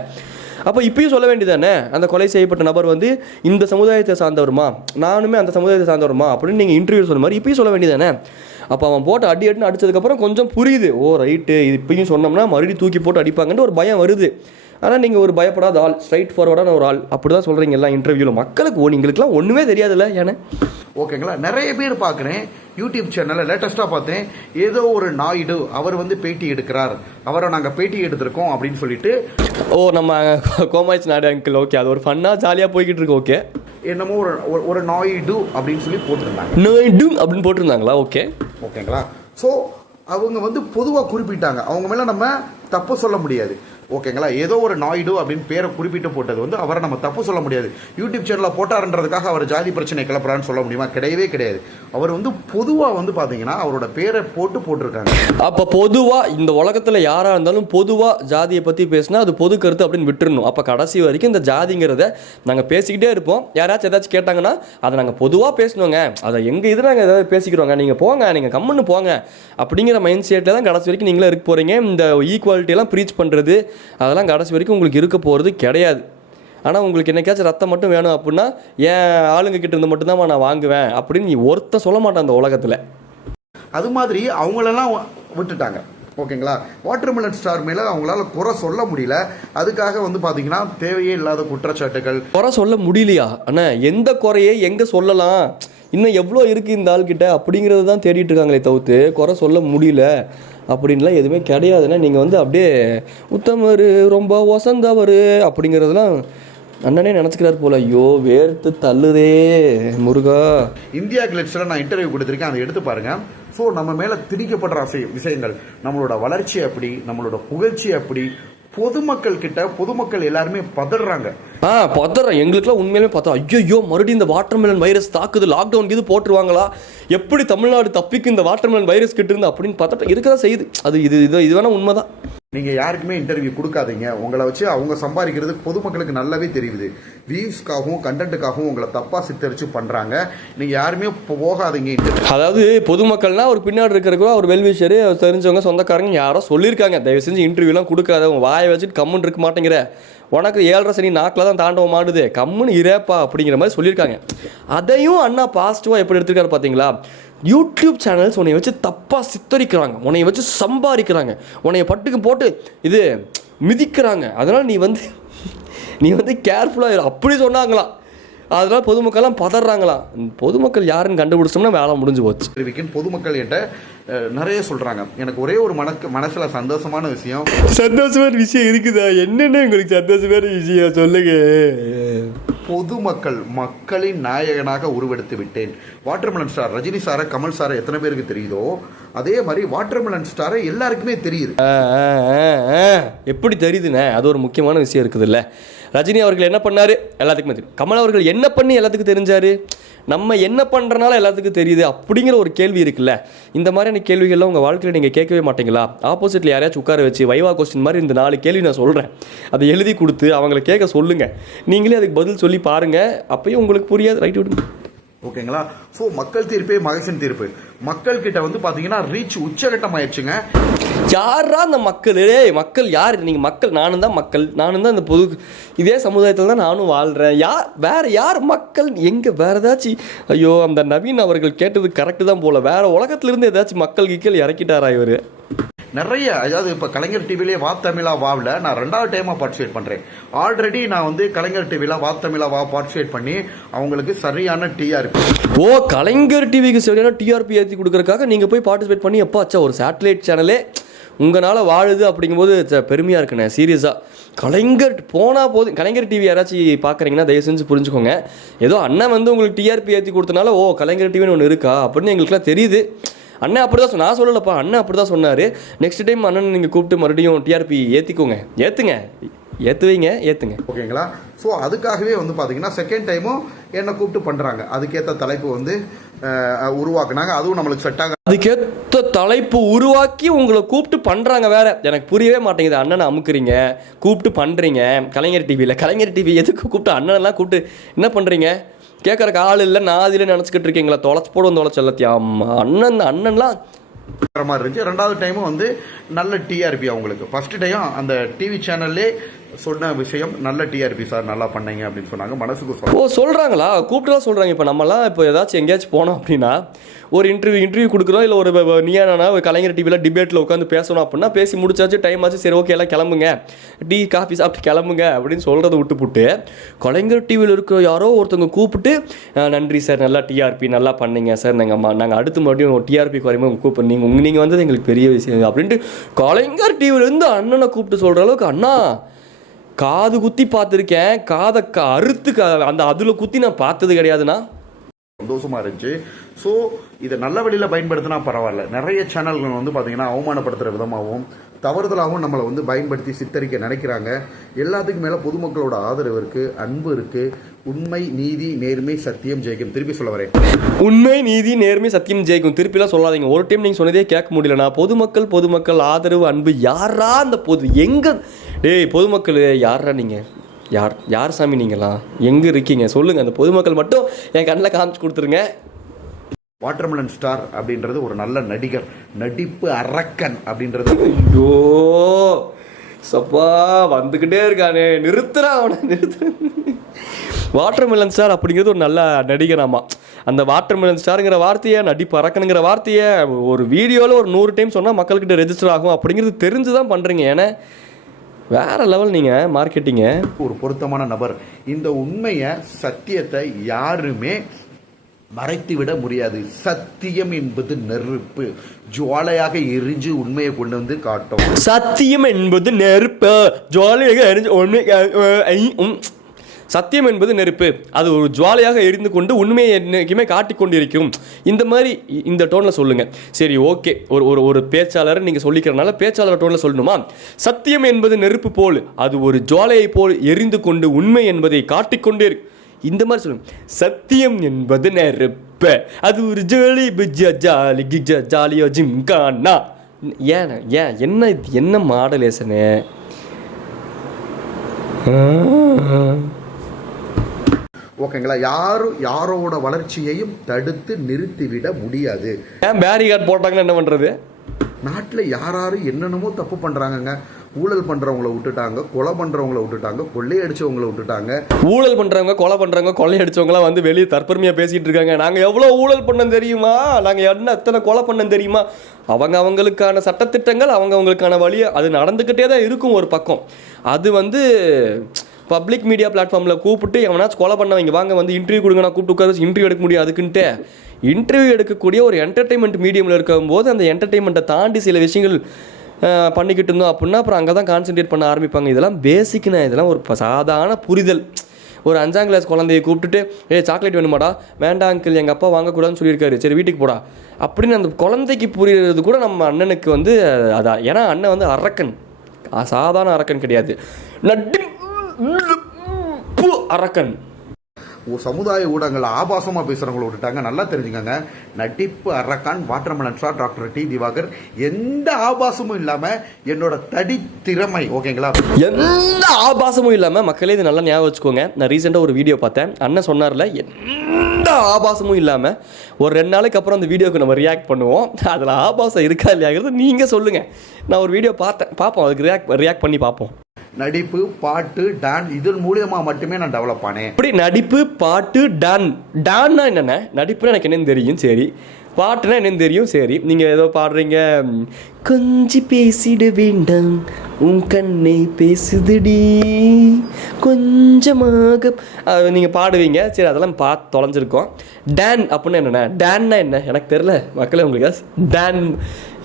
அப்போ இப்பயும் சொல்ல வேண்டியதானே, அந்த கொலை செய்யப்பட்ட நபர் வந்து இந்த சமுதாயத்தை சார்ந்தவருமா, நானுமே அந்த சமுதாயத்தை சார்ந்தவருமா அப்படின்னு நீங்கள் இன்டர்வியூ சொன்ன மாதிரி இப்பயும் சொல்ல வேண்டியதானே. அப்போ அவன் போட்டு அடின்னு அடித்ததுக்கப்புறம் கொஞ்சம் புரியுது, ஓ ரைட்டு இது இப்பயும் சொன்னோம்னா மறுபடியும் தூக்கி போட்டு அடிப்பாங்கன்ட்டு ஒரு பயம் வருது. ஆனால் நீங்கள் ஒரு பயப்படாத ஆள், ஸ்ட்ரைட் ஃபார்வர்டான ஒரு ஆள் அப்படி தான் சொல்கிறீங்க எல்லாம் இன்டர்வியூவில். மக்களுக்கு நீங்களுக்குலாம் ஒன்றுமே தெரியாதுல்ல ஏன்னா. ஓகேங்களா? நிறைய பேர் பார்க்குறேன் யூடியூப் சேனலில் லேட்டஸ்ட்டாக பார்த்தேன், ஏதோ ஒரு நாயுடு அவர் வந்து பேட்டி எடுக்கிறார், அவரை நாங்கள் பேட்டி எடுத்திருக்கோம் அப்படின்னு சொல்லிட்டு. ஓ நம்ம கோமாய்ச் நாடு அங்கிள், ஓகே அது ஒரு ஃபன்னாக ஜாலியாக போய்கிட்டு இருக்கு. ஓகே என்னமோ ஒரு நாயுடு அப்படின்னு சொல்லி போட்டிருந்தாங்க, நாயுடு அப்படின்னு போட்டிருந்தாங்களா? ஓகே ஓகேங்களா? ஸோ அவங்க வந்து பொதுவாக குறிப்பிட்டாங்க, அவங்க மேலே நம்ம தப்பு சொல்ல முடியாது. ஓகேங்களா? ஏதோ ஒரு நாயுடு அப்படின்னு பேரை குறிப்பிட்டு போட்டது வந்து அவரை நம்ம தப்பு சொல்ல முடியாது. யூடியூப் சேனலில் போட்டாருன்றதுக்காக அவர் ஜாதி பிரச்சனை கிளப்புறான்னு சொல்ல முடியுமா? கிடையவே கிடையாது. அவர் வந்து பொதுவாக வந்து பார்த்தீங்கன்னா அவரோட பேரை போட்டிருக்காங்க. அப்போ பொதுவாக இந்த உலகத்தில் யாராக இருந்தாலும் பொதுவாக ஜாதியை பற்றி பேசினா அது பொது கருத்து அப்படின்னு விட்டுறணும். அப்போ கடைசி வரைக்கும் இந்த ஜாதிங்கிறத நாங்கள் பேசிக்கிட்டே இருப்போம். யாராச்சும் ஏதாச்சும் கேட்டாங்கன்னா அதை நாங்கள் பொதுவாக பேசணுங்க, அதை எங்கள் இதில் நாங்கள் ஏதாவது பேசிக்கிறோங்க, நீங்கள் போங்க, நீங்கள் கம்முன்னு போங்க அப்படிங்கிற மைண்ட் செட்டில் தான் கடைசி வரைக்கும் நீங்களே இருக்க போகிறீங்க. இந்த ஈக்குவாலிட்டியெல்லாம் ப்ரீச் பண்ணுறது அதெல்லாம் கடைசி வரைக்கும் உங்களுக்கு இருக்க போகிறது கிடையாது. ஆனால் உங்களுக்கு என்னைக்காச்சும் ரத்தம் மட்டும் வேணும் அப்படின்னா என் ஆளுங்க கிட்ட இருந்து மட்டும்தான் நான் வாங்குவேன் அப்படின்னு நீ ஒருத்தன் சொல்ல மாட்டான் அந்த உலகத்தில். அது மாதிரி அவங்களெல்லாம் விட்டுட்டாங்க. ஓகேங்களா? வாட்டர்மெலன் ஸ்டார் மேலே அவங்களால குறை சொல்ல முடியல. அதுக்காக வந்து பார்த்தீங்கன்னா தேவையே இல்லாத குற்றச்சாட்டுகள். குறை சொல்ல முடியலையா அண்ணா? எந்த குறையை எங்கே சொல்லலாம், இன்னும் எவ்வளோ இருக்குது இந்த ஆள்கிட்ட அப்படிங்கிறது தான் தேடிட்டு இருக்காங்களே தவிர்த்து குறை சொல்ல முடியல அப்படின்லாம் எதுவுமே கிடையாதுன்னா. நீங்கள் வந்து அப்படியே உத்தமர் ரொம்ப வசந்தவர் அப்படிங்கிறதுலாம் அண்ணனே நினச்சிக்கிறார் போல. ஐயோ வேர்த்து தள்ளுதே முருகா. இந்தியா கிளிட்ஸில் நான் இன்டர்வியூ கொடுத்துருக்கேன், அதை எடுத்து பாருங்க. ஸோ நம்ம மேலே திணிக்கப்படுற விஷயங்கள், நம்மளோட வளர்ச்சி அப்படி, நம்மளோட புகழ்ச்சி அப்படி, பொதுமக்கள் எல்லாருமே பதறாங்க. பதறோம். எங்களுக்குலாம் உண்மையிலுமே பார்த்தா ஐயோ மறுபடியும் இந்த வாட்டர்மெலன் வைரஸ் தாக்குது, லாக்டவுன் இது போட்டுருவாங்களா, எப்படி தமிழ்நாடு தப்பிக்கு இந்த வாட்டர்மெலன் வைரஸ் கிட்ட இருந்து அப்படின்னு பார்த்தா இருக்கதான் செய்யுது. அது இது வேணா உண்மைதான். நீங்கள் யாருக்குமே இன்டர்வியூ கொடுக்காதீங்க. உங்களை வச்சு அவங்க சம்பாதிக்கிறது பொதுமக்களுக்கு நல்லாவே தெரியுது. வியூஸ்க்காகவும் கண்டென்ட்டுக்காகவும் உங்களை தப்பாக சித்தரிச்சு பண்ணுறாங்க. நீங்கள் யாருமே போகாதீங்க இன்டர்வியூ. அதாவது பொதுமக்கள்னா ஒரு பின்னாடி இருக்கிற ஒரு வெல்விஷரு தெரிஞ்சவங்க சொந்தக்காரங்க யாரோ சொல்லியிருக்காங்க, தயவு செஞ்சு இன்டர்வியூலாம் கொடுக்காத, உன் வாயை வச்சுட்டு கம்முன்னு இருக்க மாட்டேங்கிற, உனக்கு 7.5 சனி நாக்கில் தான் தாண்டவம் மாடுது, கம்முன்னு இரேப்பா அப்படிங்கிற மாதிரி சொல்லியிருக்காங்க. அதையும் அண்ணா பாசிட்டிவாக எப்படி எடுத்துருக்காரு பார்த்தீங்களா? யூடியூப் சேனல்ஸ் உன்னை வச்சு தப்பாக சித்தரிக்கிறாங்க, உன்னை வச்சு சம்பாதிக்கிறாங்க, உன்னைய பட்டுக்கு போட்டு இது மிதிக்கிறாங்க, அதனால் நீ வந்து கேர்ஃபுல்லாக இரு அப்படி சொன்னாங்களாம். அதனால் பொதுமக்கள்லாம் பதறாங்களாம். பொதுமக்கள் யாருன்னு கண்டுபிடிச்சோம்னா வேலை முடிஞ்சு போச்சு. பொதுமக்கள் என்கிட்ட நிறைய சொல்கிறாங்க. எனக்கு ஒரே ஒரு மனசில் சந்தோஷமான விஷயம் இருக்குதா? என்னென்ன உங்களுக்கு சந்தோஷமான விஷயம் சொல்லுங்க. பொதுமக்கள் மக்களின் நாயகனாக உருவெடுத்து விட்டேன். வாட்டர்மெலன் ஸ்டார் ரஜினி சாரை, கமல் சாரை எத்தனை பேருக்கு தெரியுதோ அதே மாதிரி வாட்டர்மெலன் ஸ்டாரை எல்லாருக்குமே தெரியுது. எப்படி தெரியுதுண்ணே? அது ஒரு முக்கியமான விஷயம் இருக்குதுல்ல. ரஜினி அவர்கள் என்ன பண்ணாரு எல்லாத்துக்குமே தெரியும், கமல் அவர்கள் என்ன பண்ணி எல்லாத்துக்கும் தெரிஞ்சாரு, நம்ம என்ன பண்ணுறனால எல்லாத்துக்கும் தெரியுது அப்படிங்கிற ஒரு கேள்வி இருக்குல்ல. இந்த மாதிரியான கேள்விகள்லாம் உங்கள் வாழ்க்கையில் நீங்கள் கேட்கவே மாட்டீங்களா? ஆப்போசிட்டில் யாரையாச்சும் உட்கார வச்சு வைவா கொஸ்டின் மாதிரி இந்த 4 கேள்வி நான் சொல்கிறேன், அதை எழுதி கொடுத்து அவங்கள கேட்க சொல்லுங்கள். நீங்களே அதுக்கு பதில் சொல்லி பாருங்கள், அப்பயும் உங்களுக்கு புரியாது. ரைட் விடுங்க. ஓகேங்களா? ஸோ மக்கள் தீர்ப்பே மகேசன் தீர்ப்பு. மக்கள் கிட்ட வந்து பார்த்தீங்கன்னா ரீச் உச்சகட்டம் ஆயிடுச்சுங்க. யாரா அந்த மக்கள்? மக்கள் யார்? நீங்கள் மக்கள், நானும் தான் மக்கள், நானும் தான் இந்த இதே சமுதாயத்தில் தான் நானும் வாழ்கிறேன். வேற யார் மக்கள்? எங்கே வேற ஏதாச்சும்? ஐயோ அந்த நவீன் அவர்கள் கேட்டது கரெக்டு தான் போல. வேற உலகத்திலிருந்து ஏதாச்சும் மக்கள் கீழ் இறக்கிட்டாரா இவர்? நிறைய, அதாவது இப்போ கலைஞர் டிவிலே வா தமிழா வாவில் நான் 2வது டைமாக பார்ட்டிசிபேட் பண்ணுறேன். ஆல்ரெடி நான் வந்து கலைஞர் டிவியில் வா தமிழா வா பார்ட்டிசிபேட் பண்ணி அவங்களுக்கு சரியான டிஆர்பி. ஓ கலைஞர் டிவிக்கு சரியான டிஆர்பி ஏற்றி கொடுக்குறதுக்காக நீங்கள் போய் பார்ட்டிசிபேட் பண்ணி எப்போ ஆச்சா ஒரு சேட்டலைட் சேனலே உங்களால் வாழுது அப்படிங்கும்போது பெருமையாக இருக்குண்ணே. சீரியஸாக கலைஞர் போனால் போதும். கலைஞர் டிவி யாராச்சும் பார்க்குறீங்கன்னா தயவு செஞ்சு புரிஞ்சுக்கோங்க. ஏதோ அண்ணன் வந்து உங்களுக்கு டிஆர்பி ஏற்றி கொடுத்தனால ஓ கலைஞர் டிவின்னு ஒன்று இருக்கா அப்படின்னு எங்களுக்குலாம் தெரியுது. அண்ணன் அப்படி தான் நான் சொல்லலப்பா, அண்ணன் அப்படி தான் சொன்னார். நெக்ஸ்ட் டைம் அண்ணன் நீங்கள் கூப்பிட்டு மறுபடியும் டிஆர்பி ஏற்றிக்கோங்க, ஏற்றுங்க. ஓகேங்களா? ஸோ அதுக்காகவே வந்து பார்த்தீங்கன்னா செகண்ட் டைமும் என்னை கூப்பிட்டு பண்ணுறாங்க. அதுக்கேற்ற தலைப்பு வந்து உருவாக்குனாங்க. அதுவும் நம்மளுக்கு செட் ஆக அதுக்கேற்ற தலைப்பு உருவாக்கி உங்களை கூப்பிட்டு பண்ணுறாங்க வேற. எனக்கு புரியவே மாட்டேங்குது. அண்ணனை அமுக்குறீங்க, கூப்பிட்டு பண்ணுறீங்க. கலைஞர் டிவி எதுக்கு கூப்பிட்டு அண்ணனெல்லாம் கூப்பிட்டு என்ன பண்ணுறீங்க? கேட்குறக்கு ஆள் இல்லை, நான் அதில் நினச்சிக்கிட்டு இருக்கீங்களா? தொலைச்சி போடுவோம் தொலைச்சி எல்லாத்தையும். அண்ணன்லாம் மாதிரி இருந்துச்சு. ரெண்டாவது டைமும் வந்து நல்ல டிஆர்பி அவங்களுக்கு. ஃபர்ஸ்ட் டைம் அந்த டிவி சேனல்லே சொன்ன விஷயம் நல்ல டிஆர்பி சார், நல்லா பண்ணீங்க அப்படின்னு சொன்னாங்க. மனசுக்கு சொல்கிறாங்களா? கூப்பிட்டுலாம் சொல்கிறாங்க. இப்போ நம்மலாம் இப்போ ஏதாச்சும் எங்கேயாச்சும் போனோம் அப்படின்னா ஒரு இன்டர்வியூ கொடுக்குறோம், இல்லை ஒரு நீயானா ஒரு கலைஞர் டிவியில் டிபேட்டில் உட்காந்து பேசணும் அப்படின்னா பேசி முடிச்சாச்சு, டைம் ஆச்சு, சரி ஓகே எல்லாம் கிளம்புங்க, டீ காஃபி சாப்பிட்டு கிளம்புங்க அப்படின்னு சொல்கிறத விட்டுப்புட்டு கலைஞர் டிவியில் இருக்கிற யாரோ ஒருத்தவங்க கூப்பிட்டு நன்றி சார், நல்லா டிஆர்பி நல்லா பண்ணீங்க சார், நாங்கள் அடுத்து மறுபடியும் டிஆர்பி குறையுமே கூப்பிட்டு நீங்கள் வந்தது எங்களுக்கு பெரிய விஷயம் அப்படின்ட்டு கலைஞர் டிவிலேருந்து அண்ணனை கூப்பிட்டு சொல்கிற அளவுக்கு அண்ணா காது குத்தி பார்த்துருக்கேன், காதை அறுத்து அந்த அதில் குத்தி நான் பார்த்தது கிடையாதுண்ணா. சந்தோஷமா இருந்துச்சு. ஸோ இதை நல்ல வழியில் பயன்படுத்தினா பரவாயில்ல. நிறைய சேனல்கள் வந்து பார்த்தீங்கன்னா அவமானப்படுத்துகிற விதமாகவும் தவறுதலாகவும் நம்மளை வந்து பயன்படுத்தி சித்தரிக்க நினைக்கிறாங்க. எல்லாத்துக்கும் மேலே பொதுமக்களோட ஆதரவு இருக்குது, அன்பு இருக்குது. உண்மை, நீதி, நேர்மை, சத்தியம் ஜெயிக்கும். திருப்பி சொல்ல வரேன், உண்மை, நீதி, நேர்மை, சத்தியம் ஜெயிக்கும். திருப்பிலாம் சொல்லாதீங்க. ஒரு டைம் நீங்கள் சொன்னதே கேட்க முடியலண்ணா. பொதுமக்கள் ஆதரவு, அன்பு, யாரா அந்த எங்கே பொதுமக்கள் யாரா நீங்கள்? யார் சாமி நீங்களா? எங்கே இருக்கீங்க சொல்லுங்கள். அந்த பொதுமக்கள் மட்டும் என் கண்ணில் காமிச்சு கொடுத்துருங்க. வாட்டர்மெலன் ஸ்டார் அப்படின்றது ஒரு நல்ல நடிகர், நடிப்பு அரக்கன் அப்படின்றது. ஐயோ சப்பா வந்துக்கிட்டே இருக்கானே, நிறுத்துறா அவனை, வாட்டர்மெலன் ஸ்டார் அப்படிங்கிறது ஒரு நல்ல நடிகனாமா. அந்த வாட்டர்மெலன் ஸ்டாருங்கிற வார்த்தையை, நடிப்பு அரக்கனுங்கிற வார்த்தையை ஒரு வீடியோவில் ஒரு 100 டைம் சொன்னால் மக்கள்கிட்ட ரெஜிஸ்டர் ஆகும் அப்படிங்கிறது தெரிஞ்சு தான் பண்ணுறீங்க. ஏன்னா வேற லெவல் நீங்கள் மார்க்கெட்டிங்க. ஒரு பொருத்தமான நபர். இந்த உண்மையை, சத்தியத்தை யாருமே மறைத்து விட முடியாது. சத்தியம் என்பது நெருப்பு, ஜுவாலையாக எரிஞ்சு உண்மையை கொண்டு வந்து காட்டும். சத்தியம் என்பது நெருப்பு, ஜுவாலையாக எரிஞ்சு உண்மை. சத்தியம் என்பது நெருப்பு, அது ஒரு ஜுவாலையாக எரிந்து கொண்டு உண்மையை என்றைக்குமே காட்டிக்கொண்டிருக்கும். இந்த மாதிரி இந்த டோனில் சொல்லுங்கள். சரி ஓகே, ஒரு பேச்சாளர் நீங்கள் சொல்லிக்கிறனால பேச்சாளர் டோனில் சொல்லணுமா? சத்தியம் என்பது நெருப்பு போல், அது ஒரு ஜுவாலையை போல் எரிந்து கொண்டு உண்மை என்பதை காட்டிக்கொண்டே இருக்கு. இந்த மாதிரி சொல்லுங்க. சத்தியம் என்பது நெருப்பு, அது ஒரு ஜாலி ஜாலியோ ஜிம்கானா. ஏன் என்ன மாடலேசனு? ஓகேங்களா? யாரோட வளர்ச்சியையும் தடுத்து நிறுத்திவிட முடியாது. ஏன் பேரிகார்ட் போட்டாங்கன்னு என்ன பண்ணுறது? நாட்டில் யார் என்னென்னமோ தப்பு பண்ணுறாங்கங்க. ஊழல் பண்ணுறவங்கள விட்டுட்டாங்க, கொலை பண்ணுறவங்கள விட்டுட்டாங்க, கொள்ளையடிச்சவங்கள விட்டுட்டாங்க. ஊழல் பண்ணுறவங்க, கொலை பண்ணுறவங்க, கொள்ளையடிச்சவங்களாம் வந்து வெளியே தற்பெருமையாக பேசிகிட்டு இருக்காங்க. நாங்கள் எவ்வளோ ஊழல் பண்ணோம் தெரியுமா, நாங்கள் என்ன எத்தனை கொலை பண்ணோம் தெரியுமா. அவங்களுக்கான சட்டத்திட்டங்கள், அவங்களுக்கான வழி அது நடந்துக்கிட்டே தான் இருக்கும். ஒரு பக்கம் அது வந்து பப்ளிக் மீடியா பிளாட்ஃபார்மில் கூப்பிட்டு எவனாச்சும் கொலை பண்ணவங்க வாங்க வந்து இன்டர்வியூ கொடுங்க, நான் கூப்பிட்டு உட்காந்து இன்டர்வியூ எடுக்க முடியும். அதுக்குன்ட்டு இன்டர்வியூ எடுக்கக்கூடிய ஒரு என்டர்டெயின்மெண்ட் மீடியமில் இருக்கும்போது அந்த என்டர்டெயின்மெண்ட்டை தாண்டி சில விஷயங்கள் பண்ணிக்கிட்டு இருந்தோம் அப்படின்னா அப்புறம் அங்கே தான் கான்சென்ட்ரேட் பண்ண ஆரம்பிப்பாங்க. இதெல்லாம் பேசிக்னா, இதெல்லாம் ஒரு சாதாரண புரிதல். ஒரு 5ஆம் கிளாஸ் குழந்தையை கூப்பிட்டுட்டு சாக்லேட் வேணுமாடா, வேண்டாம் அங்கிள் எங்கள் அப்பா வாங்கக்கூடாதுன்னு சொல்லியிருக்காரு, சரி வீட்டுக்கு போடா அப்படின்னு அந்த குழந்தைக்கு புரியுறது கூட நம்ம அண்ணனுக்கு வந்து அதான். ஏன்னா அண்ணன் வந்து அரக்கன், சாதாரண அரக்கன் கிடையாது, அரக்கன். சமுதாய ஊடகங்கள் ஆபாசமாக பேசுகிறவங்கள விட்டுட்டாங்க. நல்லா தெரிஞ்சுக்கங்க, நடிப்பு அரக்கான் watermelon star doctor D Diwakar. எந்த ஆபாசமும் இல்லாமல் என்னோட தடி திறமை, ஓகேங்களா, எந்த ஆபாசமும் இல்லாமல். மக்களே இது நல்லா ஞாபகம் வச்சுக்கோங்க. நான் ரீசெண்டாக ஒரு வீடியோ பார்த்தேன், அண்ணன் சொன்னார்ல எந்த ஆபாசமும் இல்லாமல். ஒரு 2 நாளைக்கு அப்புறம் அந்த வீடியோக்கு நம்ம ரியாக்ட் பண்ணுவோம். அதில் ஆபாசம் இருக்கா இல்லையாங்கிறது நீங்கள் சொல்லுங்கள். நான் ஒரு வீடியோ பார்ப்போம், அதுக்கு ரியாக்ட் பண்ணி பார்ப்போம். நடிப்பு, பாட்டு, டான், இதன் மூலியமா மட்டுமே நான் டெவலப் ஆனேன். இப்படி நடிப்பு, பாட்டு, டான்னா என்னென்ன? நடிப்புனா எனக்கு என்னன்னு தெரியும், சரி. பாட்டுனா என்னன்னு தெரியும், சரி. நீங்கள் ஏதோ பாடுறீங்க, கொஞ்சம் பேசிட வேண்டாம் உன் கண்ணை பேசுதுடி கொஞ்சமாக, நீங்கள் பாடுவீங்க, சரி. அதெல்லாம் பார்த்து தொலைஞ்சிருக்கோம். டான் அப்படின்னா என்னென்ன? டான்னா என்ன எனக்கு தெரில. மக்களே உங்களுக்கு டான்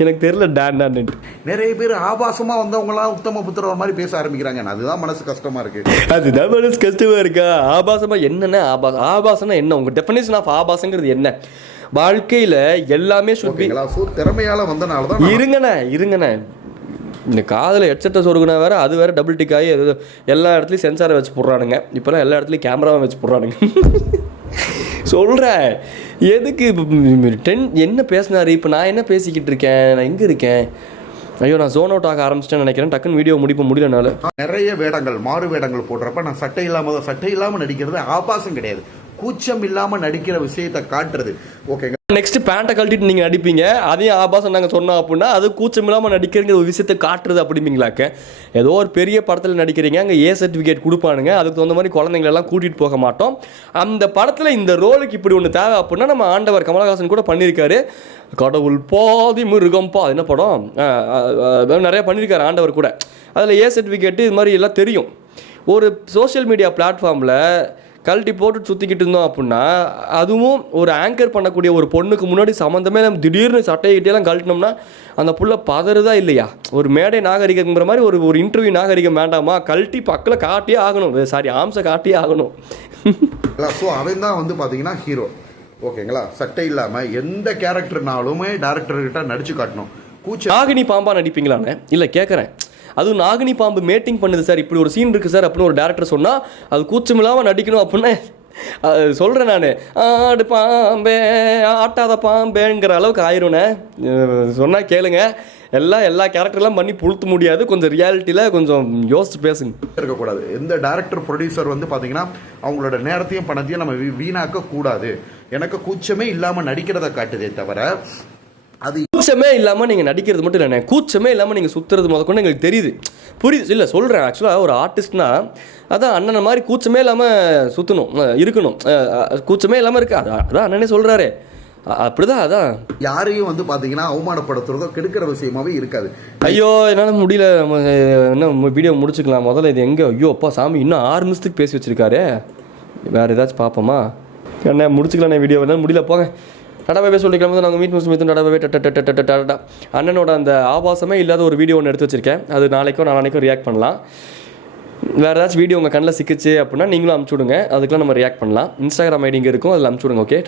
எனக்கு தெரியல. டான்னு நிறைய பேர் ஆபாசமாக வந்தவங்களாம் உத்தம புத்திர மாதிரி பேச ஆரம்பிக்கிறாங்க. அதுதான் மனசு கஷ்டமாக இருக்குது. அதுதான் மனசு கஷ்டமாக இருக்கா? ஆபாசமாக என்னென்ன? ஆபாசம்னா என்ன? உங்கள் டெஃபினேஷன் ஆஃப் ஆபாசங்கிறது என்ன? வாழ்க்கையில் எல்லாமே should be. ஓகேங்களா? ஸோ திறமையால வந்தனால தான் இருங்கண்ணே இந்த காதில் ஹெட்செட்டை சொருகுனா வேறு அது வேறு டபுள் டிக் ஆகி எல்லா இடத்துலையும் சென்சாரை வச்சு போடுறானுங்க. இப்போலாம் எல்லா இடத்துலையும் கேமராவை வச்சு போடுறானுங்க. சொல்கிறேன் எதுக்கு என்ன பேசினாரு, இப்போ நான் என்ன பேசிக்கிட்டு இருக்கேன், நான் எங்கே இருக்கேன், ஐயோ நான் ஜோன் அவுட் ஆக ஆரம்பிச்சிட்டேன்னு நினைக்கிறேன். டக்குன்னு வீடியோ முடியலனால நிறைய வேடங்கள் மாறு வேடங்கள் போடுறப்ப நான் சட்டை இல்லாமல் நடிக்கிறது ஆபாசம் கிடையாது, கூச்சம் இல்லாமல் நடிக்கிற விஷயத்தை காட்டுறது. ஓகேங்க. நெக்ஸ்ட் பேண்ட்டை கழட்டிட்டு நீங்கள் நடிப்பீங்க, அதையும் ஆபாசம் நாங்கள் சொன்னோம் அப்படின்னா அது கூச்சம் இல்லாமல் நடிக்கிறங்கிற ஒரு விஷயத்தை காட்டுறது அப்படிங்களாக்க. ஏதோ ஒரு பெரிய படத்தில் நடிக்கிறீங்க, அங்கே ஏ சர்டிஃபிகேட் கொடுப்பானுங்க, அதுக்கு தகுந்த மாதிரி குழந்தைங்களெல்லாம் கூட்டிகிட்டு போக மாட்டோம். அந்த படத்தில் இந்த ரோலுக்கு இப்படி ஒன்று தேவை அப்படின்னா நம்ம ஆண்டவர் கமலஹாசன் கூட பண்ணியிருக்காரு. கடவுள் பாதி மிருகம் பா என்ன படம் நிறையா பண்ணியிருக்காரு ஆண்டவர் கூட. அதில் ஏ சர்டிஃபிகேட்டு இது மாதிரி எல்லாம் தெரியும். ஒரு சோஷியல் மீடியா பிளாட்ஃபார்மில் கழட்டி போட்டு சுற்றிக்கிட்டு இருந்தோம் அப்படின்னா அதுவும் ஒரு ஆங்கர் பண்ணக்கூடிய ஒரு பொண்ணுக்கு முன்னாடி சம்மந்தமே நம்ம திடீர்னு சட்டைகிட்டேலாம் கழட்டினோம்னா அந்த புள்ள பதறுதா இல்லையா? ஒரு மேடை நாகரிகங்கிற மாதிரி ஒரு இன்டர்வியூ நாகரிகம் வேண்டாமா? கழட்டி பக்கத்தில் காட்டியே ஆகணும், சாரி ஆம்சை காட்டியே ஆகணும். ஸோ அவன் தான் வந்து பார்த்தீங்கன்னா ஹீரோ. ஓகேங்களா? சட்டை இல்லாமல் எந்த கேரக்டர்னாலுமே டேரக்டர்கிட்ட நடிச்சு காட்டணும். நாகினி பாம்பா நடிப்பீங்களான்னு இல்லை கேட்குறேன். அதுவும் நாகினி பாம்பு மேட்டிங் பண்ணுது சார், இப்படி ஒரு சீன் இருக்குது சார் அப்படின்னு ஒரு டேரக்டர் சொன்னால் அது கூச்சமில்லாமல் நடிக்கணும் அப்படின்னு சொல்கிறேன் நான். ஆடு பாம்பே ஆட்டாத பாம்பேங்கிற அளவுக்கு ஆயிரும்ண்ணே. சொன்னால் கேளுங்க, எல்லா கேரக்டர்லாம் பண்ணி புழுத்த முடியாது. கொஞ்சம் ரியாலிட்டியில் கொஞ்சம் யோசிச்சு பேசுங்க. இருக்கக்கூடாது. எந்த டேரக்டர் ப்ரொடியூசர் வந்து பார்த்தீங்கன்னா அவங்களோட நேரத்தையும் பணத்தையும் நம்ம வீணாக்க கூடாது. எனக்கு கூச்சமே இல்லாமல் நடிக்கிறத காட்டுதே தவிர அது கூச்சமே இல்லாமல் நீங்கள் நடிக்கிறது மட்டும் இல்லைண்ணே, கூச்சமே இல்லாமல் நீங்கள் சுற்றுறது முதற்கொண்டு எங்களுக்கு தெரியுது, புரியுது. இல்லை சொல்கிறேன், ஆக்சுவலாக ஒரு ஆர்டிஸ்ட்னா அதான் அண்ணனை மாதிரி கூச்சமே இல்லாமல் சுற்றணும், இருக்கணும். கூச்சமே இல்லாமல் இருக்கு, அதான் அண்ணனே சொல்கிறாரு. அப்படிதான், அதான் யாரையும் வந்து பார்த்தீங்கன்னா அவமானப்படுத்துறதோ கெடுக்கிற விஷயமாவே இருக்காது. ஐயோ என்னால் முடியல, என்ன வீடியோ முடிச்சுக்கலாம் முதல்ல. இது எங்கே, ஐயோ அப்பா சாமி இன்னும் 6 நிமிஷத்துக்கு பேசி வச்சுருக்காரு. வேறு ஏதாச்சும் பார்ப்போமா? என்ன முடிச்சுக்கலாம் வீடியோ, என்ன முடியல போங்க. டடாவே சொல்லிக்கலாம் போது நாங்கள் மீட் முடிச்சு டடாவே டடா அண்ணனோட அந்த ஆபாசமே இல்லாத ஒரு வீடியோ ஒன்று எடுத்து வச்சுருக்கேன். அது நாளைக்கோ ரியாக்ட் பண்ணலாம். வேறு ஏதாச்சும் வீடியோ உங்கள் கண்ணில் சிக்கிச்சு அப்படின்னா நீங்களும் அனுப்பிச்சி விடுங்க, அதுக்கெலாம் நம்ம ரியாக்ட் பண்ணலாம். இன்ஸ்டாகிராம் ஐடி இங்கே இருக்கும், அதில் அனுப்பிச்சி விடுங்க. ஓகே.